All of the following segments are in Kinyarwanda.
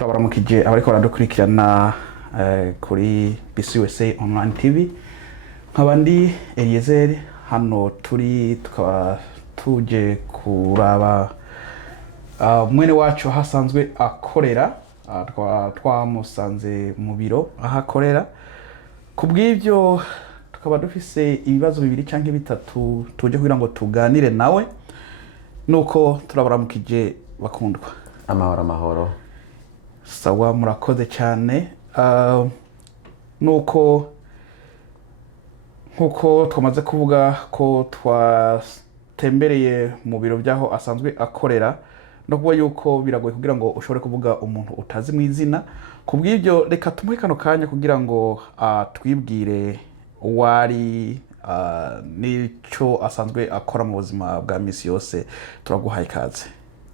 turabaramukije abariko baradukurikirana kuri Bcusa online TV nkabandi Agezweho hano turi tukaba tuje kuraba mwene wacu hasanzwe akorera twamusanze mu biro ahakorera kubw'ivyo tukaba dufise ibibazo bibiri canke bitatu tuje kugira ngo tuganire nawe nuko turabaramukije bakundwa. Amahoro Sawa murakoze cyane nuko nkuko twamaze kuvuga ko twatembereye mu biro byaho asanzwe akorera no kuba yuko biragoye kugira ngo ushobore kuvuga umuntu utazi mu izina kubw'ibyo reka tumuhe kano kanya kugira ngo twibwire wari nico asanzwe akora mu buzima bwa misi yose. Turaguhaye ikaze.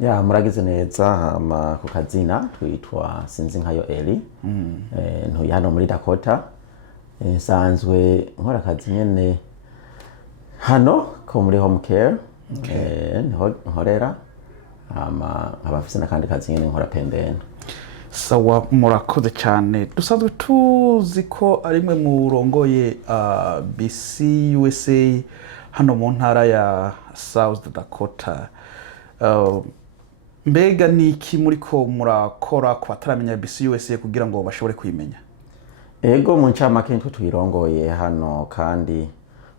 Ya muragize neza ku kazina twitwa sinzi nkayo Eli ntuye hano muri Dakota sanzwe nkora akazi nyene hano ko muri home care nkorera abafise nakandi kazi nyene nkora pembeni. Sawa murakoze cyane dusanzwe tuzi ko arimwe mu rongoye Bcusa hano mu ntara ya South Dakota. Mbega niki muriko murakora ku bataramenya Bcusa kugira ngo bashobore kwimenya? Ego mu ncamake nitwe tuyirongoye hano kandi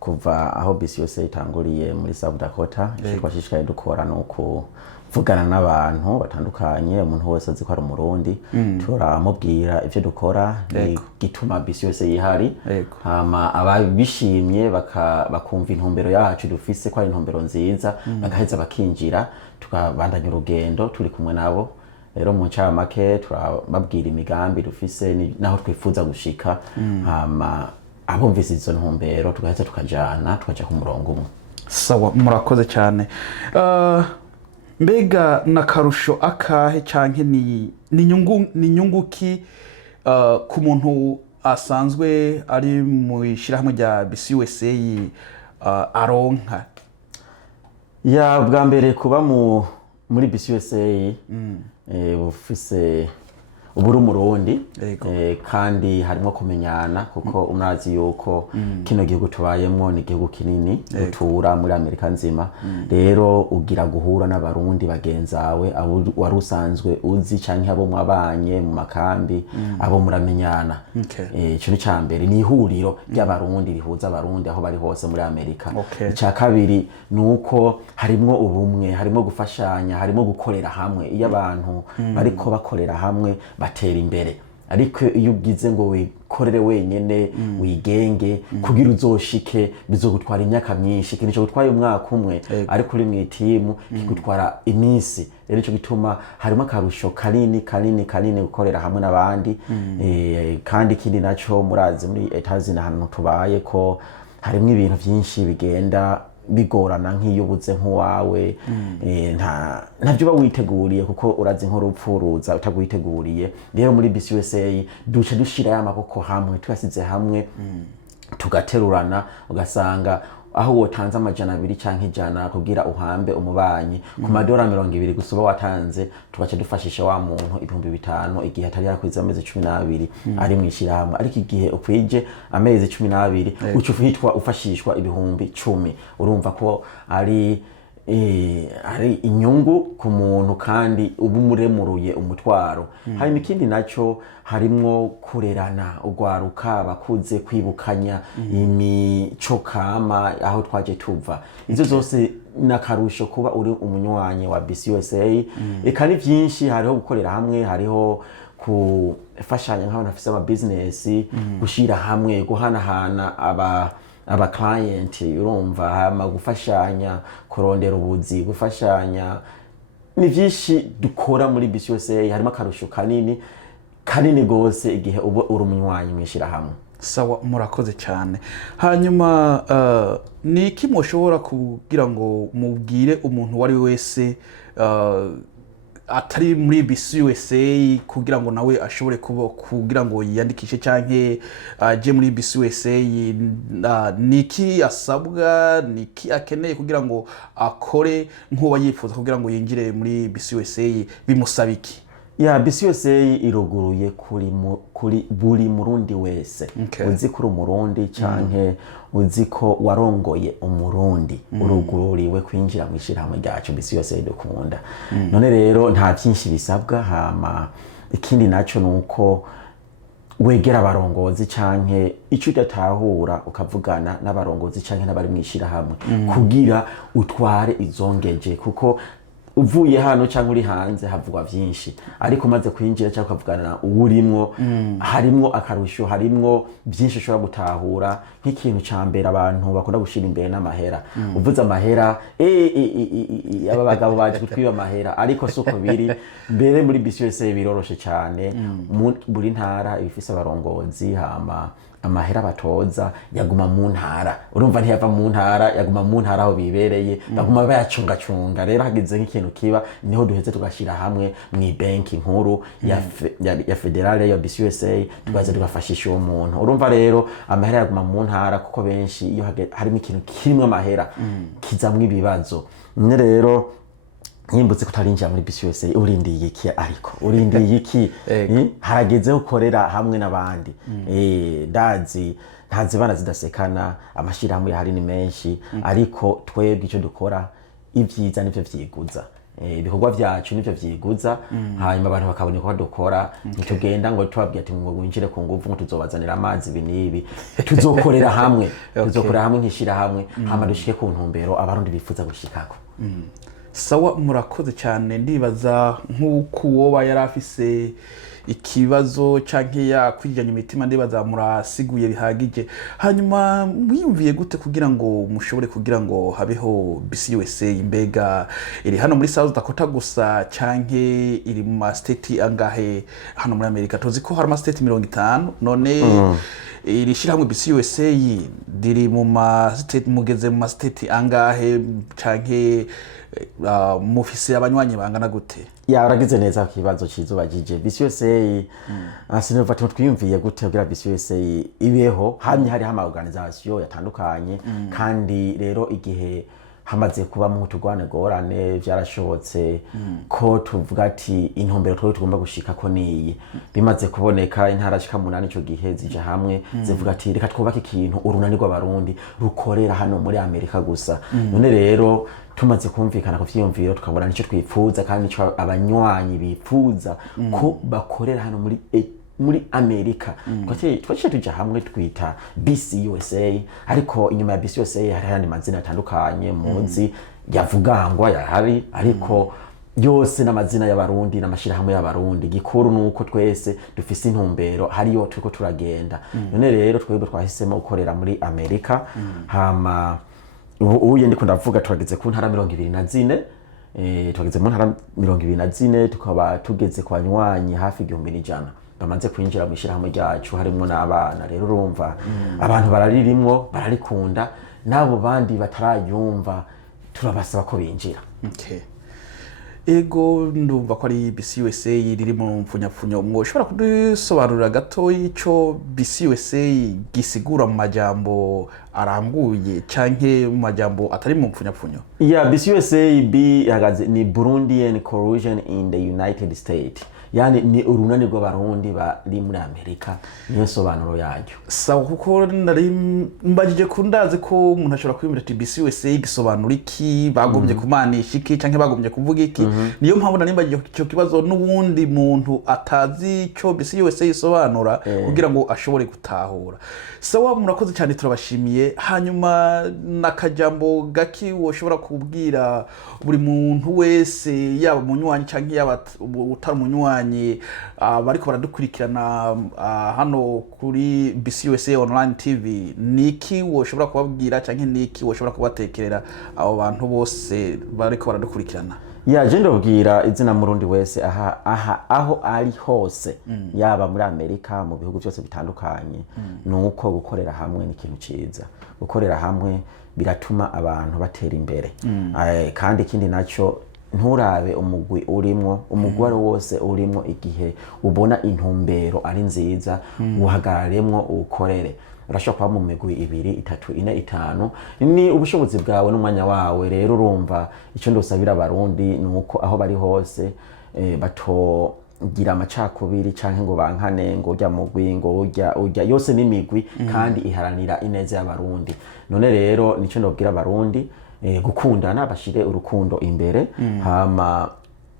kuva aho Bcusa itanguriye muri South Dakota twashishikaye dukora nuko vugana n'abantu batandukanye umuntu wese azi ko ari umurundi turamubwira ivyo dukora ni gituma Bcusa yihari hama ababishimye bakumva intumbero yacu dufise ko ari intumbero nziza bagaheza bakinjira tukabandanya urugendo turi kumwe nabo. Rero mu ncamake turababwira imigambi dufise naho twifuza gushika hama abumvise izo ntumbero tugaheza tukaja ku murongo umwe. Sawa murakoze cyane. Mbega nakarusho akahe canke ni nyungu ki ku muntu asanzwe ari mu shirahamwe rya Bcusa aronka? Ya bwa mbere kuba muri Bcusa ufise uburi umurundi kandi harimo kumenyana kuko umrazi yuko kino gihugu tubayemwo ni gihugu kinini utura muri Amerika nzima. Rero ugira guhura n'abarundi bagenzawe abo warusanzwe uzi canke abo mwabanye mu makambi abo muramenyana. Ico ni cambere ni ihuriro ry'abarundi rihuza abarundi aho bari hose muri Amerika. Ica kabiri nuko harimo ubumwe, harimo gufashanya, harimo gukorera hamwe. Iyo abantu bariko bakorera hamwe batera imbere, ariko iyo ugize ngo wikorere wenyene wigenge kugira uzoshike bizogutwara imyaka myinshi. Ikintu cyo gutwara umwaka umwe ariko uri mu team kigutwara iminsi. Rero cyo gituma harimo akarusho kanini gukorera hamwe n'abandi. Kandi kindi naco murazi muri etazi na hano tubaye ko harimo ibintu byinshi bigenda bigorana nk'iyo ubuze nk'uwawe ntavyo ba witeguriye kuko urazi nk'urupfu ruza utagwiteguriye. Rero muri Bcusa duce dushira y'amaboko hamwe twasize hamwe tugaterurana ugasanga aho wotanze amajana 2 canke ijana kugira uhambe umubanyi ku madora 200 gusuba watanze tugace dufashisha wa muntu 5,000 igihe atari yakwiza amezi 12 ari mu shirahamwe. Ariko igihe ukwije amezi 12 ucufitwa ufashishwa 10,000. Urumva ko ari inyungu ku muntu kandi ubumuremuruye umutwaro. Hari ikindi naco harimwo kurerana ugwaruka bakuze kwibukanya imico kama aho twaje tuva. Izo zose nakarusho kuba uri umunywanyi wa Bcusa. Eka ni byinshi hariho gukorera hamwe, hariho kufashanya nk'abantu bafise ama business gushira hamwe guhanahana aba client urumva hama gufashanya kurondera ubuzi gufashanya ni byinshi dukora muri Bcusa. Harimo akarusho kanini gose igihe uba uri umunywanyi mwishira hamwe. Sawa murakoze cyane. Hanyuma niki mushobora kugira ngo mubwire umuntu wari wese atari muri Bcusa kugira ngo nawe ashobore kugira ngo yiyandikishe canke aje muri Bcusa niki asabwa niki akeneye kugira ngo akore nkuba yifuza kugira ngo yinjire muri Bcusa bimusaba iki? ya Bcusa iruguruye kuri buri murundi wese uzi kuri umurundi canke uzi ko warongoye umurundi urugururiwe kwinjira mu shirahamwe ryacu Bcusa dukunda. None rero nta byinshi bisabwa, hama ikindi naco nuko wegera abarongozi canke ico udatahura ukavugana n'abarongozi canke n'abari mu shirahamwe kugira utware izongeje, kuko uvuye hano cyangwa uri hanze havugwa byinshi, ariko maze kwinjira cyangwa ukavugana uwurimwo harimwo akarusho, harimwo byinshi ushobora gutahura. Nk'ikintu ca mbere abantu bakunda gushira imbere n'amahera. Uvuze amahera aba bagabo baje kutwiba amahera, ariko suko biri mbere muri Bcusa biroroshe cyane. Buri ntara ibifise abarongozi, hama amahera batoza yaguma mu ntara, urumva ntiyava mu ntara, yaguma mu ntara aho bibereye, baguma bayacungacunga. Rero hagize nk'ikintu kiba niho duheze tugashira hamwe mu banki nkuru ya federale ya Bcusa, tugaze tugafashisha uwo muntu. Urumva rero amahera yaguma mu ntara, kuko benshi iyo harimo ikintu kirimo amahera kizamwe ibibazo. Nne rero nyimbutse kutarinjira muri Bcusa urindiye iki? Ariko urindiye iki? Harageze ukorera hamwe n'abandi. Ndazi ntazi bana zidasekana, amashirahamwe hari ni menshi, ariko twebwe icyo dukora ibyiza nivyo vyiguza. Ibikorwa vyacu nivyo vyiguza, hanyuma abantu bakabona ko dukora. Ntitugenda ngo tubabwiye ati ngo winjire ku nguvu ngo tuzobazanira amazi binibi. Tuzokorera hamwe, tuzokorera hamwe nkishira hamwe, hama dushike ku ntumbero abarundi bifuza gushikako. Sawa, murakoze cyane. Ndibaza nk'uko woba yarafise ikibazo canke yakwijanye imitima, ndibaza murasiguye bihagije. Hanyuma mwiyumviye gute kugira ngo mushobore kugira ngo habeho Bcusa? Mbega iri hano muri South Dakota gusa canke iri mu state angahe hano muri Amerika? Tuzi ko hari state 50, none iri shirahamwe Bcusa diri mu state, mugeze mu state angahe canke mufise abanywanyi bangana gute? Ya uragize neza kibazo cizubagije. Bcusa sinova twiyumviye gute kugira Bcusa ibeho. Hamye hari hama organisation yatandukanye, kandi rero igihe hamaze kuba mu tugwane gorane byarashobotse ko tuvuga ati intumbero twe tugomba gushika ko niyi. Bimaze kuboneka intara shika 8 ico gihe zija hamwe zivuga ati reka twubake ikintu urunani rw'abarundi rukorera hano muri Amerika gusa. None rero tumaze kumvikana ku vyiyumviro, tukabona nico twifuza kandi nico abanywanyi bifuza ko bakorera hano muri Amerika. Twaciye tuja hamwe twita Bcusa, ariko inyuma ya Bcusa hari ayandi mazina atandukanye muzi yavugangwa yahari, ariko yose n'amazina y'abarundi n'amashirahamwe y'abarundi. Gikuru nuko twese dufise intumbero hariyo turiko turagenda. None rero twebwe twahisemo gukorera muri Amerika, hama uye ndiko ndavuga twageze ku ntara 24. Twageze mu ntara 24, tukaba tugeze kwa nywanyi hafi 1,100 bamaze kwinjira mu shirahamwe ryacu, harimo n'abana. Rero urumva abantu bararirimwo, bararikunda, nabo bandi batarayumva turabasaba ko binjira. Ego ndumva ko ari Bcusa riri mu mfunyapfunyo. Mwoshobora kudusobanurira gato ico Bcusa gisigura mu majambo aranguye canke mu majambo atari mu mfunyapfunyo? Ya Bcusa hagaze ni Burundian Coalition in the United States, yani ni urunani rw'abarundi bari muri Amerika, niyo sobanuro yaryo. Sawa, kuko nari mbajije kundaze ko umuntu ashobora kwimira ati Bcusa gisobanura iki, bagombye kumanisha iki canke bagombye kuvuga iki. Niyo mpamvu nari mbajije ico kibazo n'ubundi muntu atazi ico Bcusa isobanura kugira ngo ashobore gutahura. Sawa, murakoze cyane, turabashimiye. Hanyuma nakajambo gaki woshobora kubwira buri muntu wese, yaba munywanyi canke yaba utari munywanyi, bariko baradukurikirana hano kuri Bcusa online TV, niki woshobora kubabwira canke niki woshobora kubatekerera abo bantu bose bariko baradukurikirana? Ya je ndobwira izina murundi wese aho ari hose, yaba muri Amerika, mu bihugu byose bitandukanye, nuko gukorera hamwe ni ikintu ciza. Gukorera hamwe biratuma abantu batera imbere. Kandi ikindi naco, nturabe umugwi urimwo, umugwi wari wose urimwo, igihe ubona intumbero ari nziza uhagararemwo ukorere. Urashobora kuba mu migwi 2, 3, 4, 5, ni ubushobozi bwawe n'umwanya wawe. Rero urumva ico ndosabira abarundi nuko aho bari hose gira amacakubiri canke ngo bankane ngo urya mugwi ngo urya yose ni migwi kandi iharanira ineza y'abarundi. None rero nico nobwira abarundi gukundana bashire urukundo imbere hama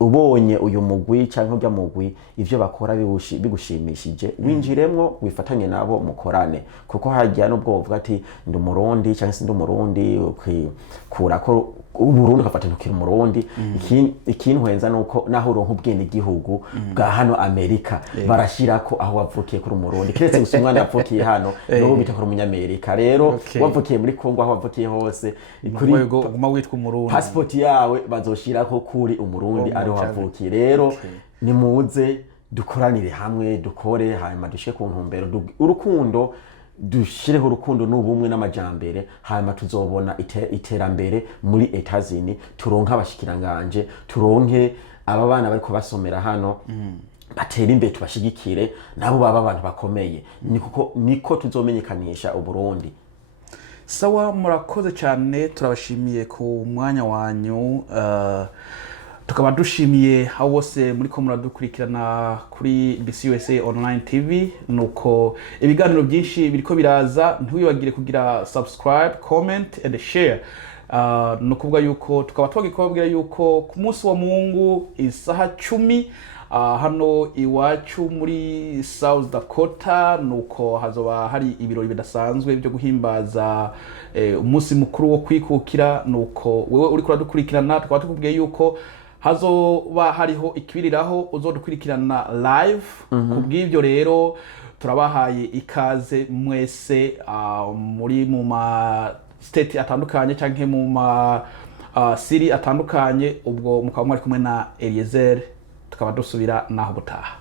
ubonye uyu mugwi canke urya mugwi ivyo bakora bigushimishije winjiremwo wifatanye nabo mukorane kuko hajya nubwo bavuga ati ndi umurundi canke si ndi umurundi kurako Uburundi ukafatanukira umurundi ikintu henza nuko naho uronka ubwene gihugu bwa hano Amerika barashirako aho wavukiye kuri umurundi kiretse gusa umwana yavukiye hano no bita kuri umunyamerika rero wavukiye muri Kongo aho wavukiye hose kuri guma witwa umurundi passport yawe bazoshirako kuri umurundi ari wavukiye rero nimuze dukoranire hamwe dukore hanyuma dushike ku ntumbero urukundo dushireho urukundo n'ubumwe n'amajambere hanyuma tuzobona iterambere muri etazini turonka abashikiranganje turonke aba bana bariko basomera hano batera imbere tubashigikire nabo baba abantu bakomeye niko tuzomenyekanisha Uburundi. Sawa murakoze cyane turabashimiye ku mwanya wanyu tukaba dushimiye aho bose muri ko muradukurikirana kuri Bcusa online TV nuko ibiganiro byinshi biriko biraza ntiwibagire kugira subscribe comment and share no kuvuga yuko tukaba twagikobabwira yuko ku munsi wa Mungu isaha 10 hano iwacu muri South Dakota nuko hazoba hari ibirori bidasanzwe byo guhimbaza umunsi mukuru wo kwikukira nuko wewe uri kuradukurikirana tukaba tukubwiye yuko hazoba hariho ikibiriraho uzodukurikirana live kubw'ivyo rero turabahaye ikaze mwese muri mu ma state atandukanye canke mu ma city atandukanye ubwo mukaba mwari kumwe na Eliezer tukaba dusubira naho gutaha.